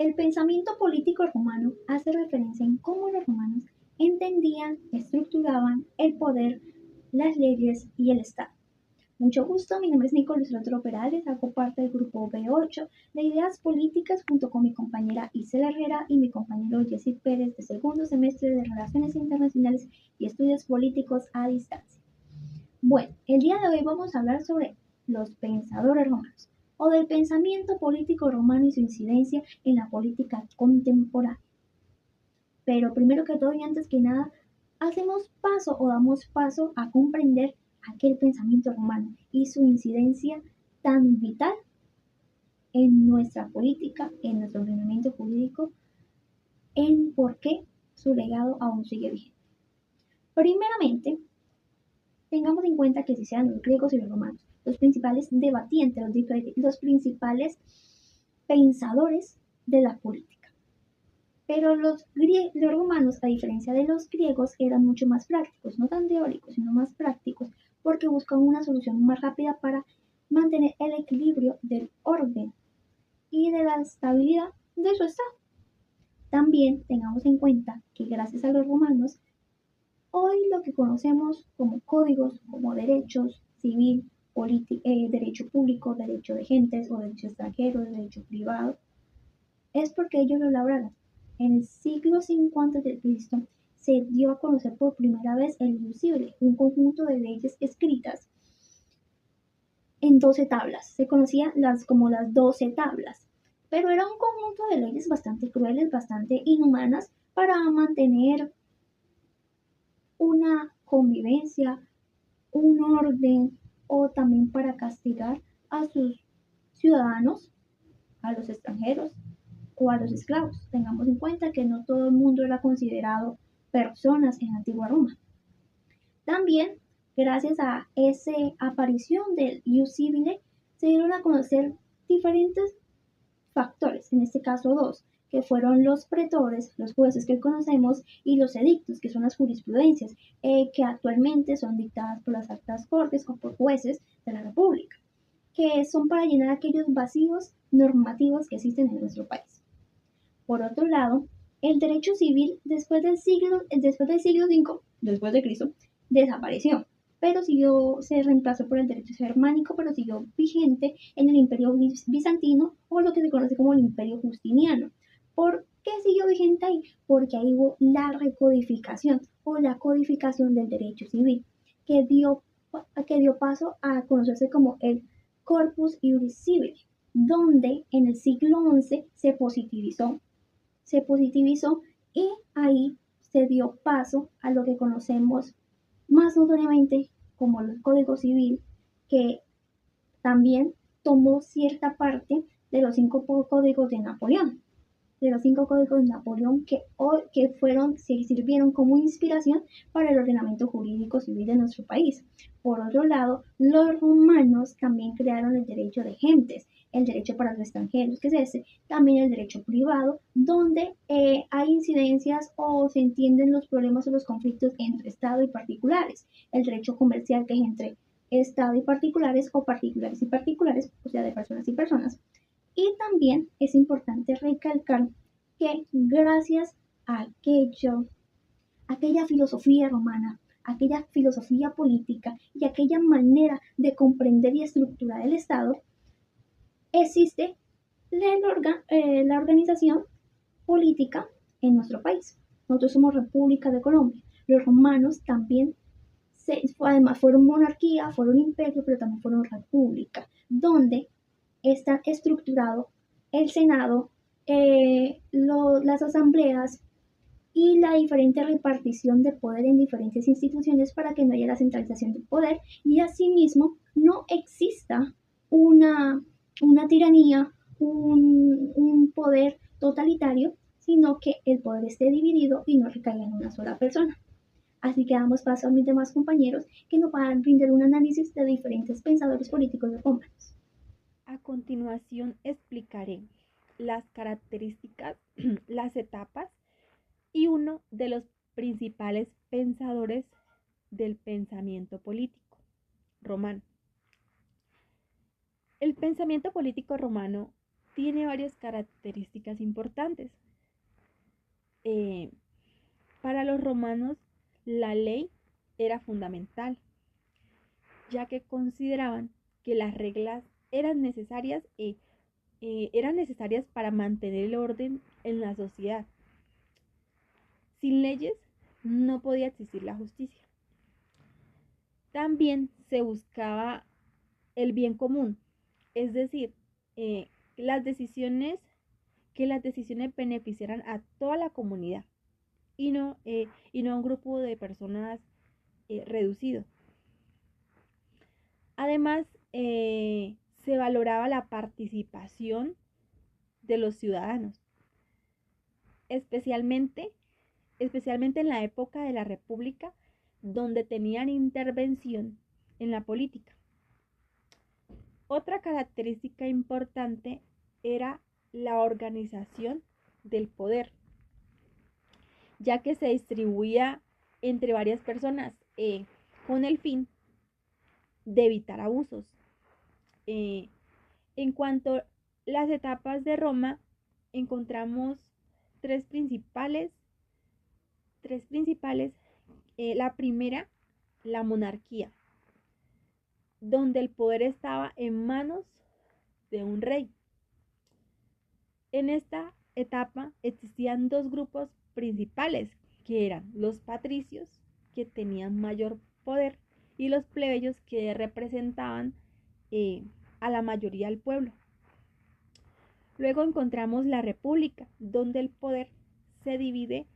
El pensamiento político romano hace referencia en cómo los romanos entendían, estructuraban el poder, las leyes y el Estado. Mucho gusto, mi nombre es Nicolás Lotero Perales, hago parte del grupo B8 de Ideas Políticas junto con mi compañera Isela Herrera y mi compañero Jessy Pérez de segundo semestre de Relaciones Internacionales y Estudios Políticos a Distancia. Bueno, el día de hoy vamos a hablar sobre los pensadores romanos o del pensamiento político romano y su incidencia en la política contemporánea. Pero primero que todo y antes que nada, damos paso a comprender aquel pensamiento romano y su incidencia tan vital en nuestra política, en nuestro ordenamiento jurídico, en por qué su legado aún sigue vigente. Primeramente, tengamos en cuenta que si sean los griegos y los romanos, los principales debatientes, los principales pensadores de la política. Pero los romanos, a diferencia de los griegos, eran mucho más prácticos, no tan teóricos, sino más prácticos, porque buscaban una solución más rápida para mantener el equilibrio del orden y de la estabilidad de su estado. También tengamos en cuenta que gracias a los romanos, hoy lo que conocemos como códigos, como derechos civil, derecho público, derecho de gentes o derecho extranjero, derecho privado, es porque ellos lo labraron. En el siglo 50 a.C. se dio a conocer por primera vez el Ius Civile, un conjunto de leyes escritas en 12 tablas. Se conocían como las 12 tablas, pero era un conjunto de leyes bastante crueles, bastante inhumanas para mantener una convivencia, un orden o también para castigar a sus ciudadanos, a los extranjeros o a los esclavos. Tengamos en cuenta que no todo el mundo era considerado personas en antigua Roma. También, gracias a esa aparición del Ius Civile, se dieron a conocer diferentes factores, en este caso dos, que fueron los pretores, los jueces que conocemos, y los edictos, que son las jurisprudencias, que actualmente son dictadas por las altas cortes o por jueces de la República, que son para llenar aquellos vacíos normativos que existen en nuestro país. Por otro lado, el derecho civil después del siglo V, después de Cristo, desapareció, pero se reemplazó por el derecho germánico, pero siguió vigente en el Imperio Bizantino o lo que se conoce como el Imperio Justiniano. ¿Por qué siguió vigente ahí? Porque ahí hubo la recodificación o la codificación del derecho civil, que dio paso a conocerse como el Corpus Iuris Civile, donde en el siglo XI se positivizó y ahí se dio paso a lo que conocemos más notoriamente como el Código Civil, que también tomó cierta parte de los 5 códigos de Napoleón. Se sirvieron como inspiración para el ordenamiento jurídico civil de nuestro país. Por otro lado, los romanos también crearon el derecho de gentes, el derecho para los extranjeros, que es ese, también el derecho privado, donde hay incidencias o se entienden los problemas o los conflictos entre Estado y particulares, el derecho comercial, que es entre Estado y particulares, o particulares y particulares, o sea, de personas y personas. Y también es importante recalcar que gracias a aquella filosofía romana, aquella filosofía política y aquella manera de comprender y estructurar el Estado, existe la organización política en nuestro país. Nosotros somos República de Colombia. Los romanos también, además fueron monarquía, fueron imperio, pero también fueron república, donde está estructurado el Senado, las asambleas y la diferente repartición de poder en diferentes instituciones para que no haya la centralización del poder y asimismo no exista una tiranía, un poder totalitario, sino que el poder esté dividido y no recaiga en una sola persona. Así que damos paso a mis demás compañeros que nos van a brindar un análisis de diferentes pensadores políticos romanos. A continuación explicaré las características, las etapas y uno de los principales pensadores del pensamiento político romano. El pensamiento político romano tiene varias características importantes. Para los romanos, la ley era fundamental, ya que consideraban que las reglas eran necesarias para mantener el orden en la sociedad. Sin leyes no podía existir la justicia. También se buscaba el bien común, es decir, las decisiones que las decisiones beneficiaran a toda la comunidad y no a un grupo de personas reducido. Además, se valoraba la participación de los ciudadanos, especialmente en la época de la República, donde tenían intervención en la política. Otra característica importante era la organización del poder, ya que se distribuía entre varias personas con el fin de evitar abusos. En cuanto a las etapas de Roma, encontramos tres principales. La primera, la monarquía, donde el poder estaba en manos de un rey. En esta etapa existían dos grupos principales, que eran los patricios, que tenían mayor poder, y los plebeyos, que representaban a la mayoría del pueblo. Luego encontramos la república, donde el poder se divide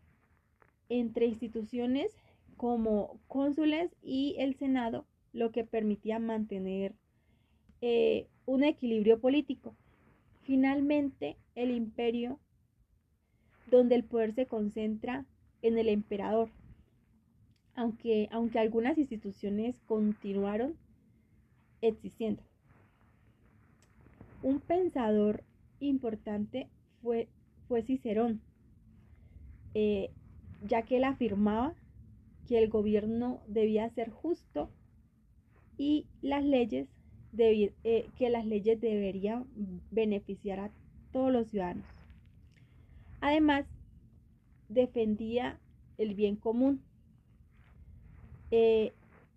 entre instituciones como cónsules y el Senado, lo que permitía mantener un equilibrio político. Finalmente, el imperio, donde el poder se concentra en el emperador, aunque algunas instituciones continuaron existiendo. Un pensador importante fue Cicerón, ya que él afirmaba que el gobierno debía ser justo y que las leyes deberían beneficiar a todos los ciudadanos. Además, defendía el bien común.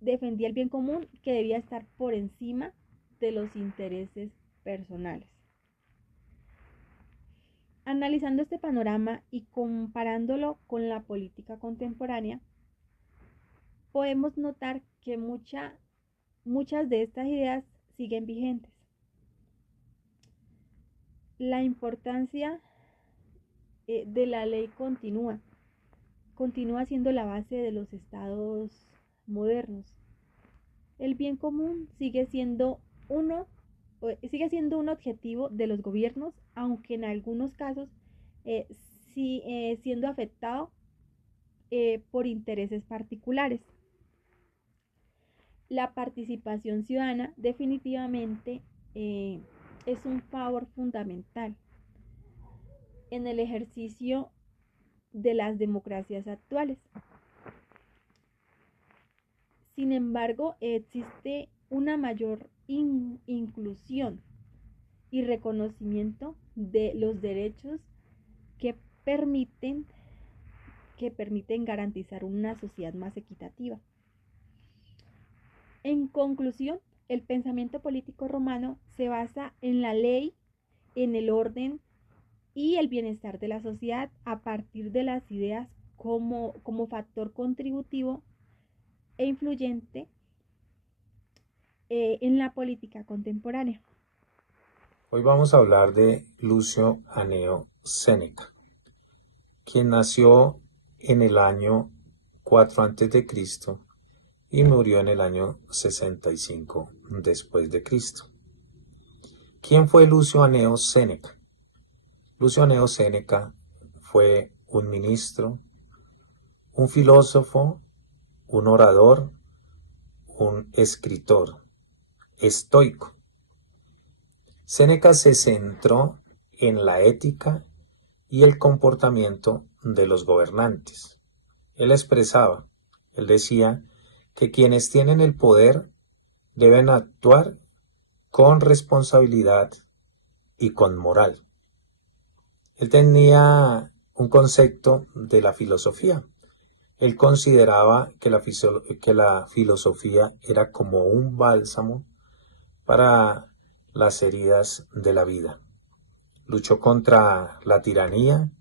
Defendía el bien común, que debía estar por encima de los intereses personales. Analizando este panorama y comparándolo con la política contemporánea, podemos notar que muchas de estas ideas siguen vigentes. La importancia de la ley continúa siendo la base de los estados modernos. El bien común sigue siendo un objetivo de los gobiernos, aunque en algunos casos siendo afectado por intereses particulares. La participación ciudadana definitivamente es un favor fundamental en el ejercicio de las democracias actuales. Sin embargo, existe una mayor inclusión y reconocimiento de los derechos que permiten garantizar una sociedad más equitativa. En conclusión, el pensamiento político romano se basa en la ley, en el orden y el bienestar de la sociedad a partir de las ideas como factor contributivo e influyente en la política contemporánea. Hoy vamos a hablar de Lucio Aneo Séneca, quien nació en el año 4 a.C. y murió en el año 65 después de Cristo. ¿Quién fue Lucio Aneo Séneca? Lucio Aneo Séneca fue un ministro, un filósofo, un orador, un escritor, estoico. Séneca se centró en la ética y el comportamiento de los gobernantes. Él decía que quienes tienen el poder deben actuar con responsabilidad y con moral. Él tenía un concepto de la filosofía. Él consideraba que la filosofía era como un bálsamo para las heridas de la vida. Luchó contra la tiranía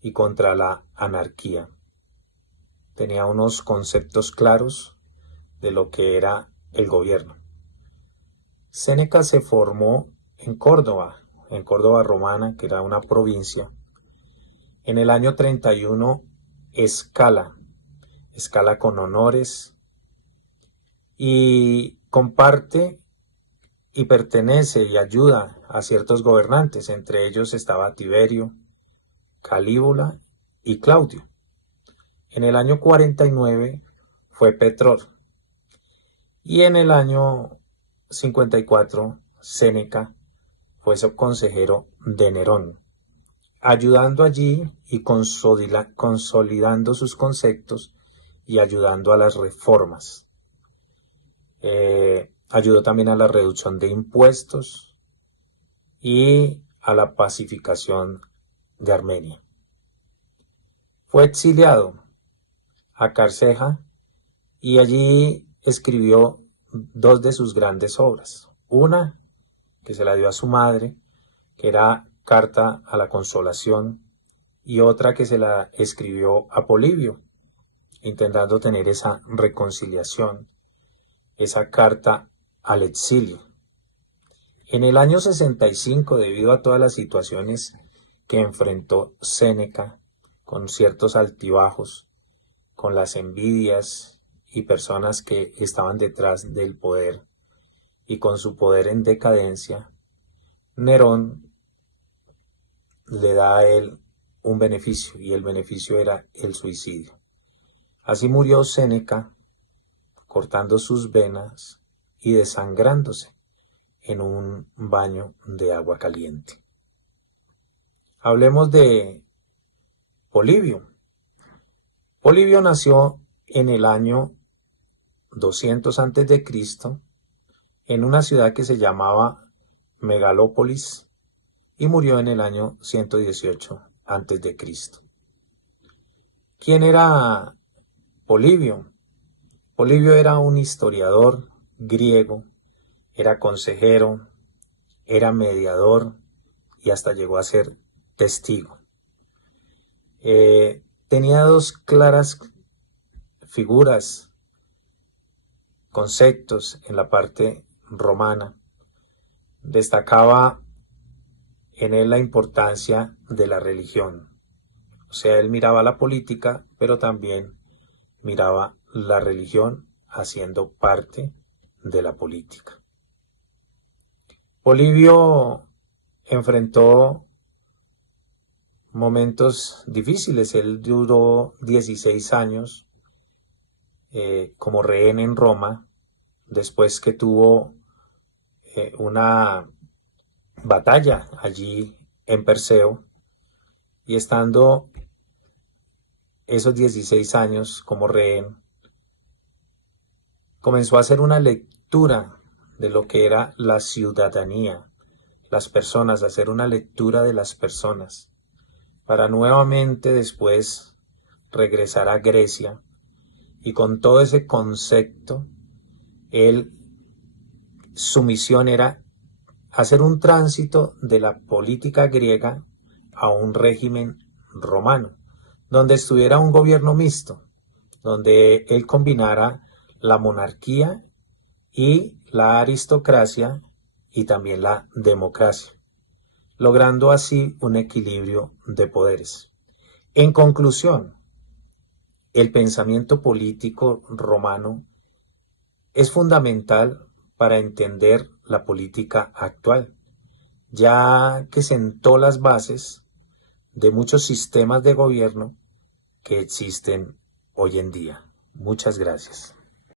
y contra la anarquía. Tenía unos conceptos claros de lo que era el gobierno. Séneca se formó en Córdoba romana, que era una provincia. En el año 31 escala con honores y comparte y pertenece y ayuda a ciertos gobernantes. Entre ellos estaba Tiberio, Calígula y Claudio. En el año 49 fue Petror. Y en el año 54 Séneca fue subconsejero de Nerón, ayudando allí y consolidando sus conceptos y ayudando a las reformas. Ayudó también a la reducción de impuestos y a la pacificación de Armenia. Fue exiliado a Cárcega y allí escribió dos de sus grandes obras. Una que se la dio a su madre, que era Carta a la Consolación, y otra que se la escribió a Polibio, intentando tener esa reconciliación, esa carta al exilio. En el año 65, debido a todas las situaciones que enfrentó Séneca, con ciertos altibajos, con las envidias y personas que estaban detrás del poder, y con su poder en decadencia, Nerón le da a él un beneficio, y el beneficio era el suicidio. Así murió Séneca, cortando sus venas y desangrándose en un baño de agua caliente. Hablemos de Polibio. Polibio nació en el año 200 a.C. en una ciudad que se llamaba Megalópolis y murió en el año 118 a.C. ¿Quién era Polibio? Polibio era un historiador griego, era consejero, era mediador y hasta llegó a ser testigo. Tenía dos claras figuras, conceptos en la parte romana. Destacaba en él la importancia de la religión. O sea, él miraba la política, pero también miraba la religión haciendo parte de la política. Polibio enfrentó momentos difíciles. Él duró 16 años como rehén en Roma, después que tuvo una batalla allí en Perseo, y estando esos 16 años como rehén, comenzó a hacer una lectura de lo que era la ciudadanía, las personas, hacer una lectura de las personas, para nuevamente después regresar a Grecia, y con todo ese concepto, su misión era hacer un tránsito de la política griega a un régimen romano, donde estuviera un gobierno mixto, donde él combinara la monarquía y la aristocracia y también la democracia, logrando así un equilibrio de poderes. En conclusión, el pensamiento político romano es fundamental para entender la política actual, ya que sentó las bases de muchos sistemas de gobierno que existen hoy en día. Muchas gracias.